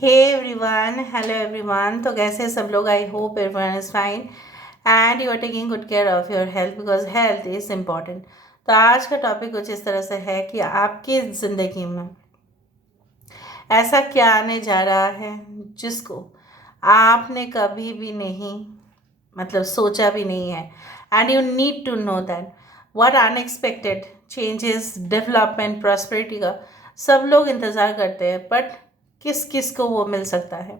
Hey everyone, hello everyone. तो कैसे हैं सब लोग? I hope everyone is fine and you are taking good care of your health because health is important. तो आज का टॉपिक कुछ इस तरह से है कि आपकी ज़िंदगी में ऐसा क्या आने जा रहा है जिसको आपने कभी भी नहीं सोचा भी नहीं है, and you need to know that what unexpected changes, development, prosperity का सब लोग इंतज़ार करते हैं, बट किस किस को वो मिल सकता है।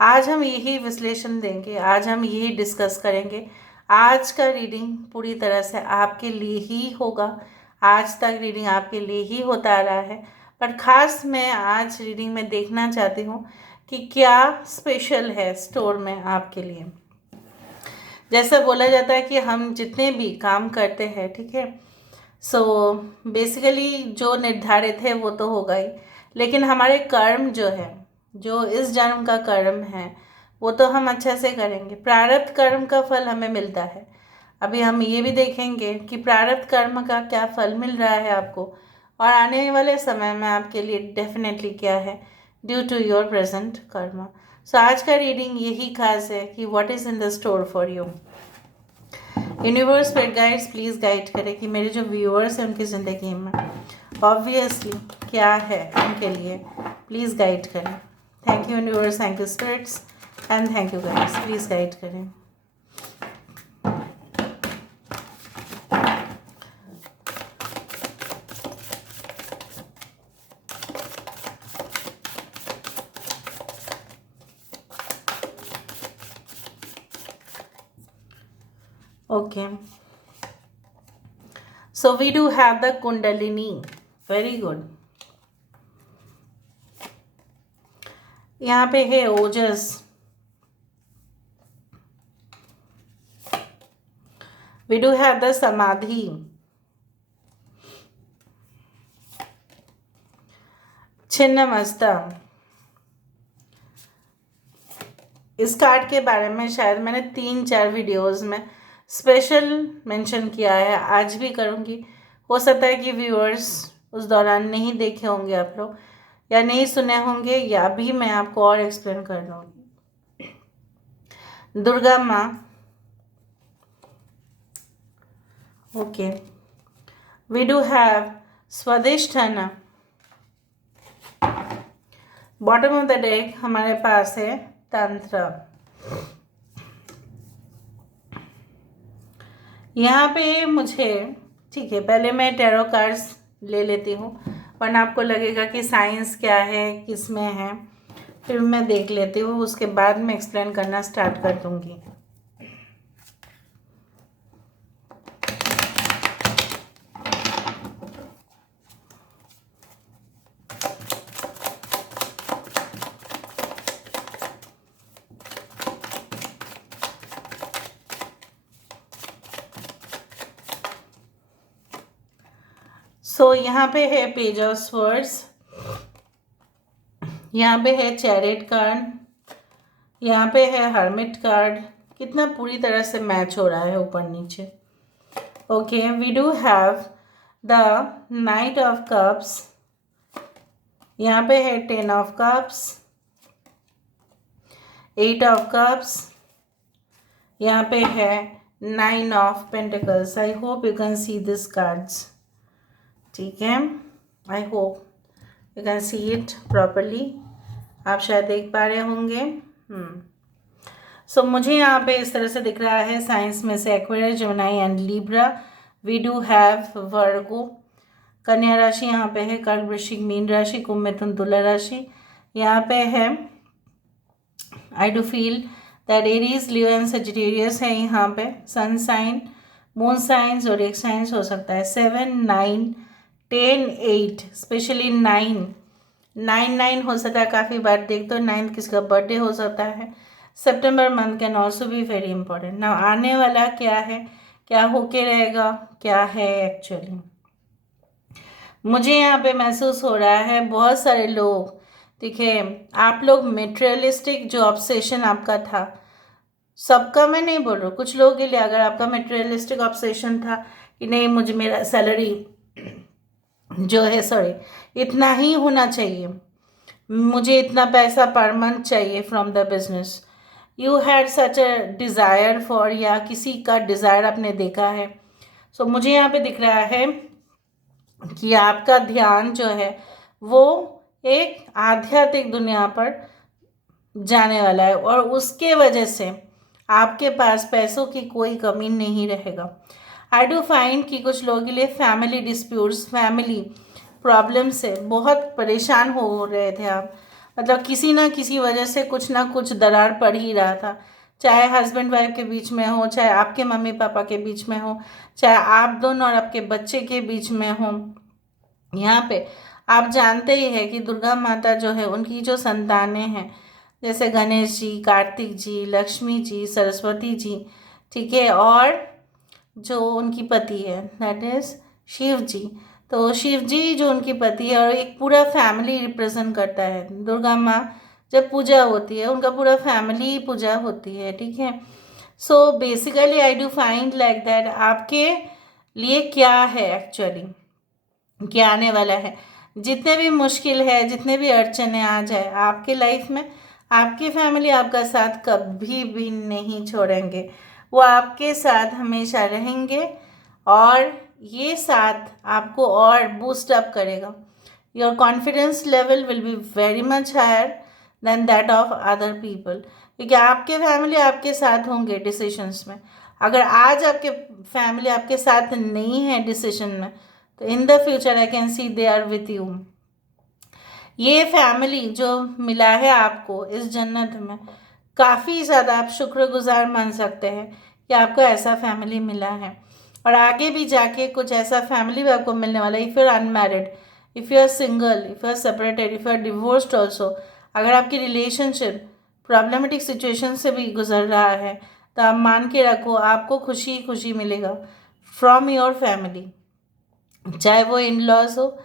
आज हम यही विश्लेषण देंगे, आज हम यही डिस्कस करेंगे। आज का रीडिंग पूरी तरह से आपके लिए ही होगा। आज तक रीडिंग आपके लिए ही होता आ रहा है, पर ख़ास मैं आज रीडिंग में देखना चाहती हूँ कि क्या स्पेशल है स्टोर में आपके लिए। जैसा बोला जाता है कि हम जितने भी काम करते हैं, ठीक है, सो बेसिकली जो निर्धारित है वो तो होगा ही, लेकिन हमारे कर्म जो है, जो इस जन्म का कर्म है, वो तो हम अच्छे से करेंगे। प्रारब्ध कर्म का फल हमें मिलता है। अभी हम ये भी देखेंगे कि प्रारब्ध कर्म का क्या फल मिल रहा है आपको, और आने वाले समय में आपके लिए डेफिनेटली क्या है ड्यू टू योर प्रेजेंट कर्म। सो आज का रीडिंग यही खास है कि what is in the store for you. Universe paid guides please guide करें कि मेरे जो व्यूअर्स हैं उनकी ज़िंदगी में ऑब्वियसली क्या है उनके लिए, प्लीज़ गाइड करें। Thank you universe, thank you spirits and thank you guides, please guide करें। Okay, so we do have the kundalini, very good. यहाँ पे है ओजस, we do have the samadhi, Chhinnamasta. इस कार्ड के बारे में शायद मैंने 3-4 वीडियोस में स्पेशल मेंशन किया है, आज भी करूँगी। हो सकता है कि व्यूअर्स उस दौरान नहीं देखे होंगे आप लोग, या नहीं सुने होंगे, या भी मैं आपको और एक्सप्लेन कर दूँगी। दुर्गा माँ, okay, we do have Swadhisthana. Bottom of the deck हमारे पास है तंत्र। यहाँ पे मुझे, ठीक है, पहले मैं टैरो कार्ड्स ले लेती हूँ, वरना आपको लगेगा कि साइंस क्या है, किस में है। फिर मैं देख लेती हूँ, उसके बाद मैं एक्सप्लेन करना स्टार्ट कर दूँगी। सो यहाँ पे है पेज ऑफ स्वर्ड्स, यहाँ पे है चैरिट कार्ड, यहाँ पे है हर्मिट कार्ड। कितना पूरी तरह से मैच हो रहा है ऊपर नीचे। Okay, we do have the knight of cups, यहाँ पे है 10 ऑफ कप्स, 8 ऑफ कप्स, यहाँ पे है 9 of pentacles. I hope you can see this cards, ठीक है, I hope you can see it properly. आप शायद देख पा रहे होंगे। सो मुझे यहाँ पे इस तरह से दिख रहा है, साइंस में से Aquarius, Gemini and Libra. We do have Virgo, कन्या राशि यहाँ पे है, कर्क, वृश्चिक, मीन राशि, कुंभ, मिथुन, तुला राशि। यहाँ पे है I do feel that Aries, Leo and Sagittarius है यहाँ पे। Sun sign, moon sign, zodiac science हो सकता है। 7, 9, 10, 8, स्पेशली 9 हो सकता है। काफ़ी बार देखते हो 9 किसका बर्थडे हो सकता है। सितंबर month can also be very important. ना आने वाला क्या है, क्या होके रहेगा, क्या है एक्चुअली। मुझे यहाँ पे महसूस हो रहा है बहुत सारे लोग, देखिए, आप लोग मेटेरियलिस्टिक जो ऑब्सेशन आपका था, सबका मैं नहीं बोल रहा हूँ, कुछ लोगों के लिए अगर आपका मेटेरियलिस्टिक ऑब्सेशन था कि नहीं मुझे मेरा सैलरी जो है, सॉरी, इतना ही होना चाहिए, मुझे इतना पैसा पर मंथ चाहिए from the business. You had such a desire for, या किसी का डिज़ायर आपने देखा है। सो मुझे यहाँ पे दिख रहा है कि आपका ध्यान जो है वो एक आध्यात्मिक दुनिया पर जाने वाला है, और उसके वजह से आपके पास पैसों की कोई कमी नहीं रहेगा। आई डू फाइंड कि कुछ लोगों के लिए फैमिली डिस्प्यूट्स, फैमिली प्रॉब्लम से बहुत परेशान हो रहे थे आप। मतलब किसी ना किसी वजह से कुछ ना कुछ दरार पड़ ही रहा था, चाहे हस्बैंड वाइफ के बीच में हो, चाहे आपके मम्मी पापा के बीच में हो, चाहे आप दोनों और आपके बच्चे के बीच में हो। यहाँ पे आप जानते ही है कि दुर्गा माता जो है, उनकी जो संतानें हैं, जैसे गणेश जी, कार्तिक जी, लक्ष्मी जी, सरस्वती जी, ठीक है, और जो उनकी पति है दैट इज शिव जी। तो शिव जी जो उनकी पति है, और एक पूरा फैमिली रिप्रेजेंट करता है। दुर्गा माँ जब पूजा होती है, उनका पूरा फैमिली पूजा होती है, ठीक है। So basically I do find like that आपके लिए क्या है एक्चुअली, क्या आने वाला है। जितने भी मुश्किल है, जितने भी अड़चने आ जाए आपके लाइफ में, आपकी फैमिली आपका साथ कभी भी नहीं छोड़ेंगे। वो आपके साथ हमेशा रहेंगे, और ये साथ आपको और बूस्ट अप करेगा। Your confidence level will be very much higher than that of other people, क्योंकि आपके फैमिली आपके साथ होंगे डिसीशंस में। अगर आज आपके फैमिली आपके साथ नहीं है डिसीजन में, तो in the future I can see they are with you. ये फैमिली जो मिला है आपको इस जन्नत में, काफ़ी ज़्यादा आप शुक्रगुजार मान सकते हैं कि आपको ऐसा फैमिली मिला है। और आगे भी जाके कुछ ऐसा फैमिली भी आपको मिलने वाला है। If you are unmarried, if you are single, if you are separated, if you are divorced also, अगर आपकी रिलेशनशिप प्रॉब्लमेटिक सिचुएशन से भी गुजर रहा है, तो आप मान के रखो आपको खुशी खुशी मिलेगा फ्रॉम योर फैमिली। चाहे वो इन लॉज हो,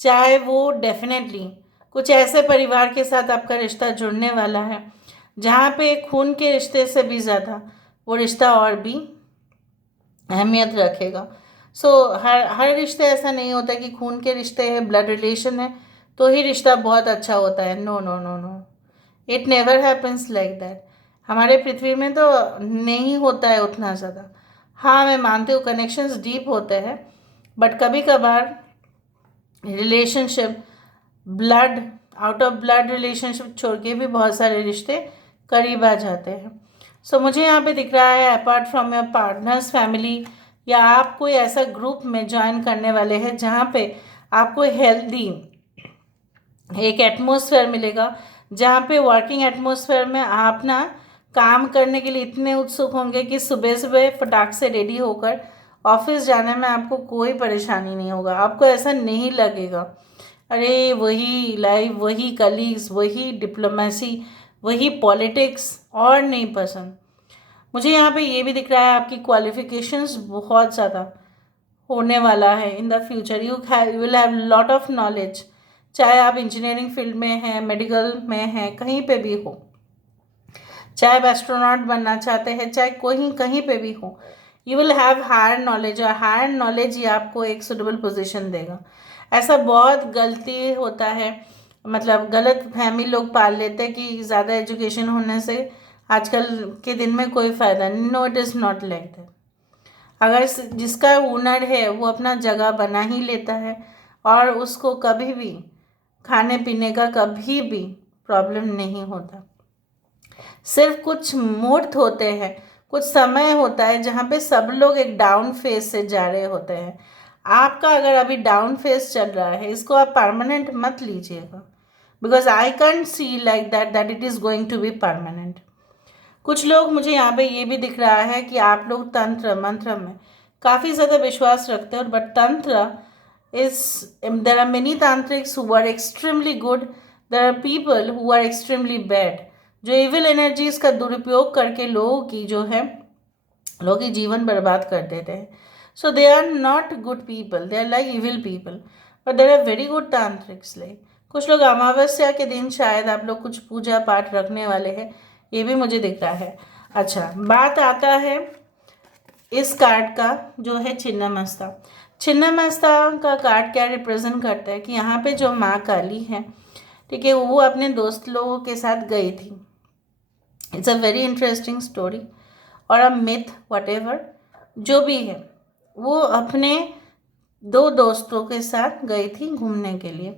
चाहे वो डेफिनेटली कुछ ऐसे परिवार के साथ आपका रिश्ता जुड़ने वाला है जहाँ पे खून के रिश्ते से भी ज़्यादा वो रिश्ता और भी अहमियत रखेगा। सो हर हर रिश्ते ऐसा नहीं होता कि खून के रिश्ते हैं, ब्लड रिलेशन है तो ही रिश्ता बहुत अच्छा होता है। No no no no, it never happens like that. हमारे पृथ्वी में तो नहीं होता है उतना ज़्यादा। हाँ, मैं मानती हूँ कनेक्शंस डीप होते हैं, बट कभी कभार relationship, blood, out of blood relationship छोड़ के भी बहुत सारे रिश्ते करीब आ जाते हैं। सो मुझे यहाँ पे दिख रहा है apart from your partners family, या आप कोई ऐसा ग्रुप में ज्वाइन करने वाले हैं जहाँ पे आपको हेल्दी एक एटमॉस्फेयर मिलेगा, जहाँ पे वर्किंग एटमॉस्फेयर में आप ना काम करने के लिए इतने उत्सुक होंगे कि सुबह सुबह फटाक से रेडी होकर ऑफिस जाने में आपको कोई परेशानी नहीं होगा। आपको ऐसा नहीं लगेगा अरे वही लाइफ, वही कलीग्स, वही डिप्लोमेसी, वही पॉलिटिक्स, और नहीं पसंद। मुझे यहाँ पे ये भी दिख रहा है आपकी क्वालिफिकेशंस बहुत ज़्यादा होने वाला है इन the future. You will have lot of knowledge, चाहे आप इंजीनियरिंग फील्ड में हैं, मेडिकल में हैं, कहीं पे भी हो, चाहे आप एस्ट्रोनॉट बनना चाहते हैं, चाहे कोई कहीं पे भी हो, you will have higher knowledge, और हायर नॉलेज ही आपको एक सुटेबल पोजीशन देगा। ऐसा बहुत गलती होता है, मतलब गलत फहमी लोग पाल लेते हैं कि ज़्यादा एजुकेशन होने से आजकल के दिन में कोई फ़ायदा नहीं। No, it is not like that. अगर जिसका हुनर है वो अपना जगह बना ही लेता है, और उसको कभी भी खाने पीने का कभी भी प्रॉब्लम नहीं होता। सिर्फ कुछ मुहूर्त होते हैं, कुछ समय होता है जहाँ पे सब लोग एक डाउन फेज से जा रहे होते हैं। आपका अगर अभी डाउन फेज चल रहा है, इसको आप परमानेंट मत लीजिएगा, because I can't see like that that it is going to be permanent. कुछ लोग, मुझे यहाँ पे ये भी दिख रहा है कि आप लोग तंत्र मंत्र में काफ़ी ज़्यादा विश्वास रखते हैं, but tantra is, there are many tantriks who are extremely good, there are people who are extremely bad, जो इविल एनर्जीज का दुरुपयोग करके लोगों की जो है, लोगों की जीवन बर्बाद कर देते हैं। So they are not good people, they are like evil people, but there are very good tantriks. Like कुछ लोग अमावस्या के दिन शायद आप लोग कुछ पूजा पाठ रखने वाले हैं, ये भी मुझे दिख रहा है। अच्छा, बात आता है इस कार्ड का जो है छिन्नमस्ता। छिन्नमस्ता का कार्ड क्या रिप्रेजेंट करता है कि यहाँ पे जो माँ काली है, ठीक है, वो अपने दोस्त लोगों के साथ गई थी। It's a very interesting story और अ मिथ वट जो भी है। वो अपने दो दोस्तों के साथ गई थी घूमने के लिए।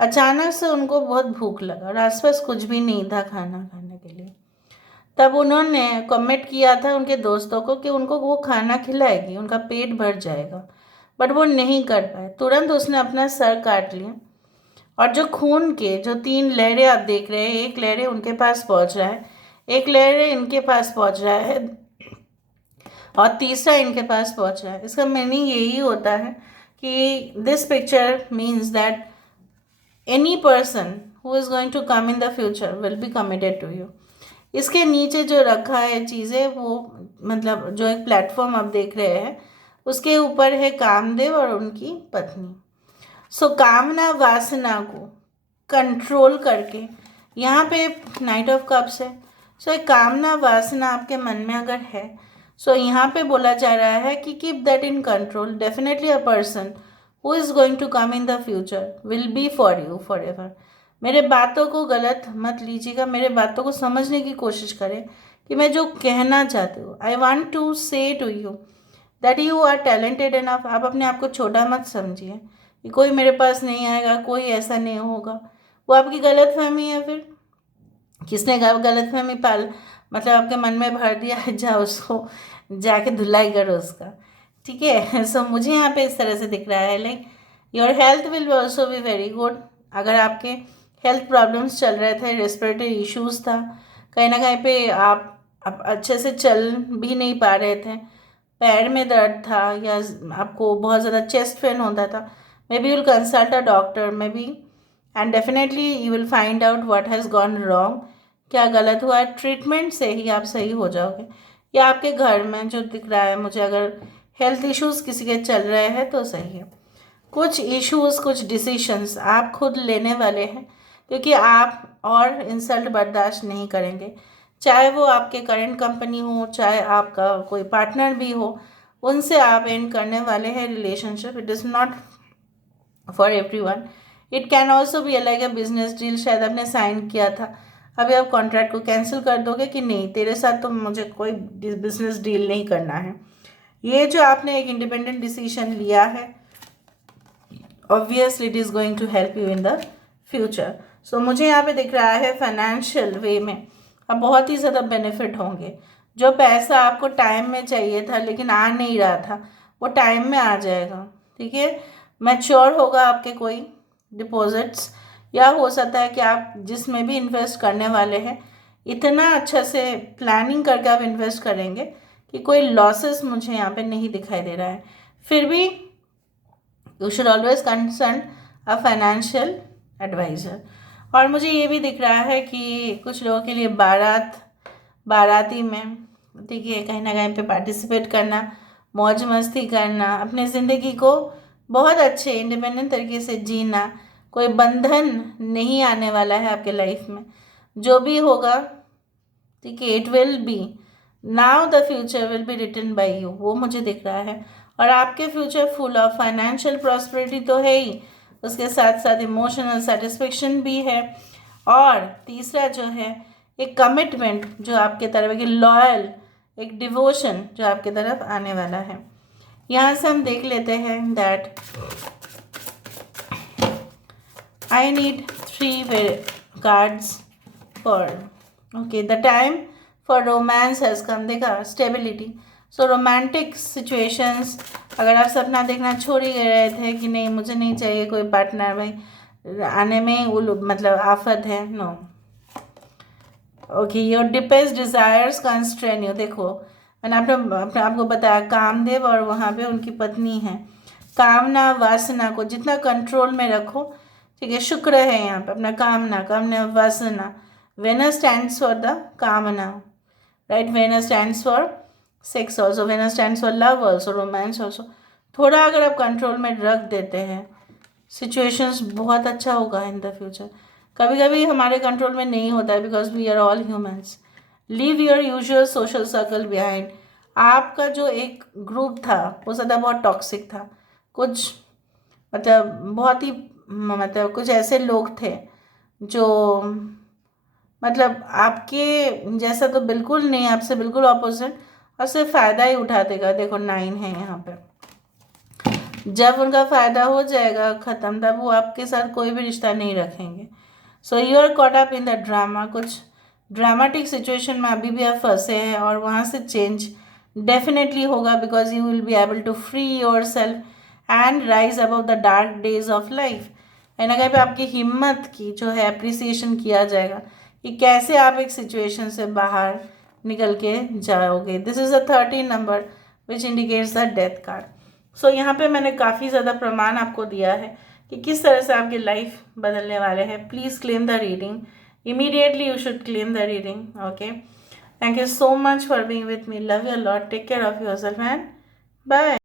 अचानक से उनको बहुत भूख लगा और आसपास कुछ भी नहीं था खाना खाने के लिए। तब उन्होंने कमिट किया था उनके दोस्तों को कि उनको वो खाना खिलाएगी, उनका पेट भर जाएगा, बट वो नहीं कर पाए। तुरंत उसने अपना सर काट लिया और जो खून के जो 3 लहरें आप देख रहे हैं, एक लहरें उनके पास पहुंच रहा है, एक लहरें इनके पास पहुंच रहा है और तीसरा इनके पास पहुंच रहा है। इसका मीनिंग यही होता है कि this picture means that any person who is going to come in the future will be committed to you. इसके नीचे जो रखा है चीज़ें, वो मतलब जो एक प्लेटफॉर्म आप देख रहे हैं, उसके ऊपर है कामदेव और उनकी पत्नी। सो कामना वासना को कंट्रोल करके, यहाँ पे नाइट ऑफ कप्स है। सो एक कामना वासना आपके मन में अगर है, सो यहाँ पे बोला जा रहा है कि keep that in control. Definitely a person who is going to come in the future will be for you forever एवर। मेरे बातों को गलत मत लीजिएगा, मेरे बातों को समझने की कोशिश करें कि मैं जो कहना चाहती हूँ। I want to say to you that you are talented enough. आप अपने आप को छोटा मत समझिए कि कोई मेरे पास नहीं आएगा, कोई ऐसा नहीं होगा। वो आपकी गलत फहमी है। फिर किसने गलत फहमी पाल मतलब आपके मन में भर दिया है, जाओ उसको जाके धुलाई करो उसका। ठीक है। सो मुझे यहाँ पे इस तरह से दिख रहा है like your health will also be very good. अगर आपके हेल्थ प्रॉब्लम्स चल रहे थे, रेस्पिरेटरी इश्यूज था, कहीं ना कहीं पे आप अच्छे से चल भी नहीं पा रहे थे, पैर में दर्द था, या आपको बहुत ज़्यादा चेस्ट पेन होता था, may be you'll consult a doctor may be, and definitely you will find out what has gone wrong, क्या गलत हुआ है। ट्रीटमेंट से ही आप सही हो जाओगे। या आपके घर में जो दिख रहा है मुझे, अगर हेल्थ इश्यूज़ किसी के चल रहे हैं तो सही है। कुछ इश्यूज़, कुछ डिसीशंस आप खुद लेने वाले हैं, क्योंकि आप और इंसल्ट बर्दाश्त नहीं करेंगे। चाहे वो आपके करंट कंपनी हो, चाहे आपका कोई पार्टनर भी हो, उनसे आप एंड करने वाले हैं relationship. It is not for everyone. It can also be like a business deal. शायद आपने साइन किया था, अभी आप कॉन्ट्रैक्ट को कैंसिल कर दोगे कि नहीं, तेरे साथ तो मुझे कोई बिजनेस डील नहीं करना है। ये जो आपने एक इंडिपेंडेंट डिसीजन लिया है, obviously it is going to help you in the future. So मुझे यहाँ पे दिख रहा है फाइनेंशियल वे में अब बहुत ही ज़्यादा बेनिफिट होंगे। जो पैसा आपको टाइम में चाहिए था लेकिन आ नहीं रहा था, वो टाइम में आ जाएगा। ठीक है, मैच्योर होगा आपके कोई डिपॉजिट्स, या हो सकता है कि आप जिसमें भी इन्वेस्ट करने वाले हैं, इतना अच्छा से प्लानिंग करके आप इन्वेस्ट करेंगे कि कोई लॉसेस मुझे यहाँ पे नहीं दिखाई दे रहा है। फिर भी you should always consult a financial advisor. और मुझे ये भी दिख रहा है कि कुछ लोगों के लिए बाराती में, ठीक है, कहीं ना कहीं पे पार्टिसिपेट करना, मौज मस्ती करना, अपने ज़िंदगी को बहुत अच्छे इंडिपेंडेंट तरीके से जीना। कोई बंधन नहीं आने वाला है आपके लाइफ में। जो भी होगा, ठीक है, it will be now, the future will be written by you, वो मुझे दिख रहा है। और आपके future full of financial prosperity तो है ही, उसके साथ साथ इमोशनल सेटिस्फेक्शन भी है। और तीसरा जो है, एक कमिटमेंट जो आपके तरफ, एक लॉयल, एक डिवोशन जो आपके तरफ आने वाला है। यहाँ से हम देख लेते हैं that I need 3 cards for, okay, the time for romance has come। देखा, स्टेबिलिटी। सो रोमांटिक सिचुएशंस, अगर आप सपना देखना छोड़ ही रहे थे कि नहीं मुझे नहीं चाहिए कोई पार्टनर, भाई आने में वो मतलब आफत है, no. Okay, your deepest desires constrain you. देखो, मैंने अपने आपको बताया कामदेव और वहाँ पे उनकी पत्नी है। कामना वासना को जितना कंट्रोल में रखो, ठीक है, शुक्र है यहाँ पे अपना कामना वासना। वेनस स्टैंड्स फॉर द कामना, right. Venus stands for sex also, Venus stands for love also, romance also. थोड़ा अगर आप कंट्रोल में रख देते हैं, सिचुएशंस बहुत अच्छा होगा इन द फ्यूचर। कभी कभी हमारे कंट्रोल में नहीं होता है, because we are all humans. Leave your usual social circle behind. आपका जो एक ग्रुप था वो सदा बहुत टॉक्सिक था। कुछ मतलब बहुत ही मतलब कुछ ऐसे लोग थे जो मतलब आपके जैसा तो बिल्कुल नहीं, आपसे बिल्कुल ऑपोजिट, और सिर्फ फ़ायदा ही उठा देगा। देखो 9 है यहाँ पे। जब उनका फ़ायदा हो जाएगा ख़त्म, तब वो आपके साथ कोई भी रिश्ता नहीं रखेंगे। So you are caught up in the drama. कुछ ड्रामेटिक सिचुएशन में अभी भी आप फंसे हैं, और वहाँ से चेंज डेफिनेटली होगा, because you will be able to free yourself and rise above the dark days of life. कहीं ना कहीं पे आपकी हिम्मत की जो है अप्रिसिएशन किया जाएगा कि कैसे आप एक सिचुएशन से बाहर निकल के जाओगे। This is the 13 number which indicates the death card. So यहाँ पे मैंने काफ़ी ज़्यादा प्रमाण आपको दिया है कि किस तरह से आपकी लाइफ बदलने वाले हैं। Please claim the reading immediately. You should claim the reading. Okay, thank you so much for being with me. Love you a lot. Take care of yourself and bye.